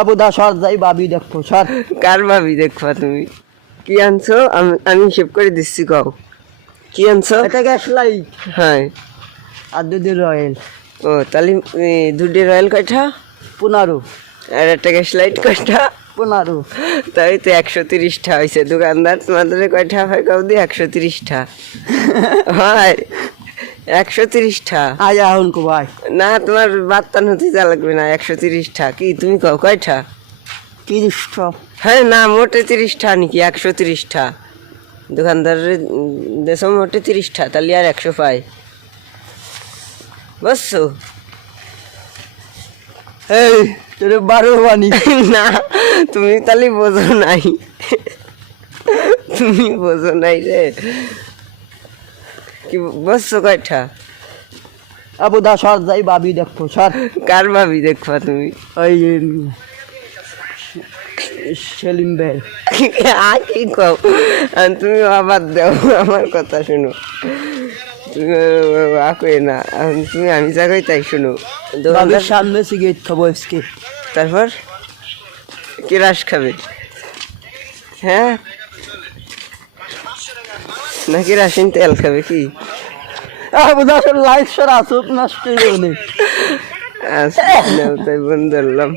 আবু দা সর যাই ভাবি দেখবো সর। কার ভাবি দেখবা তুমি? কি আনছো? আমি হিসেব করে দিচ্ছি, কও কি আনছো? এটা গ্যাস লাইট হ্যাঁ। আর দুধের রয়েল ও তাহলে দুটি রয়্যাল কয়টা? 15 আর একটা গ্যাস লাইট কয়টা? 15 তাই তো 130টা হয়েছে। দোকানদার তোমাদের কয়টা হয় কাউ দিয়ে? 130টা হয়। 130টা আয়া এখন কো ভাই না, তোমার বার্তান হতে যা লাগবে না। 130টা কি তুমি কও কয়টা? 30টা হ্যাঁ না, মোটে 30টা নাকি? 130টা দোকানদারের দেশ মোটে 30টা, তাহলে আর 100 পাই, বুঝছো? এই তোর 12 বানি না, তুমি তাহলে বোঝো নাই, তুমি বোঝো নাই রে। কি বুঝছো কয়টা? আবু দা সর যাই ভাবি দেখবো সর। কার ভাবি দেখবা তুমি? ওই সেলিম ভাই আর কি কও? আর তুমি আবার দাও, আমার কথা শুনো। তুমি কই না, তুমি আমি যা কই তাই শুনো। ভাবির দোকানদার সামনে সিগারেট খাবো আজকে। তারপর কি রাস খাবে? হ্যাঁ নাকি রাসিন তেল খাবে কি? আবু দা লাইট সর আসুক নষ্ট হয়ে যাবে। আচ্ছা, তাই বন্ধ ধরলাম।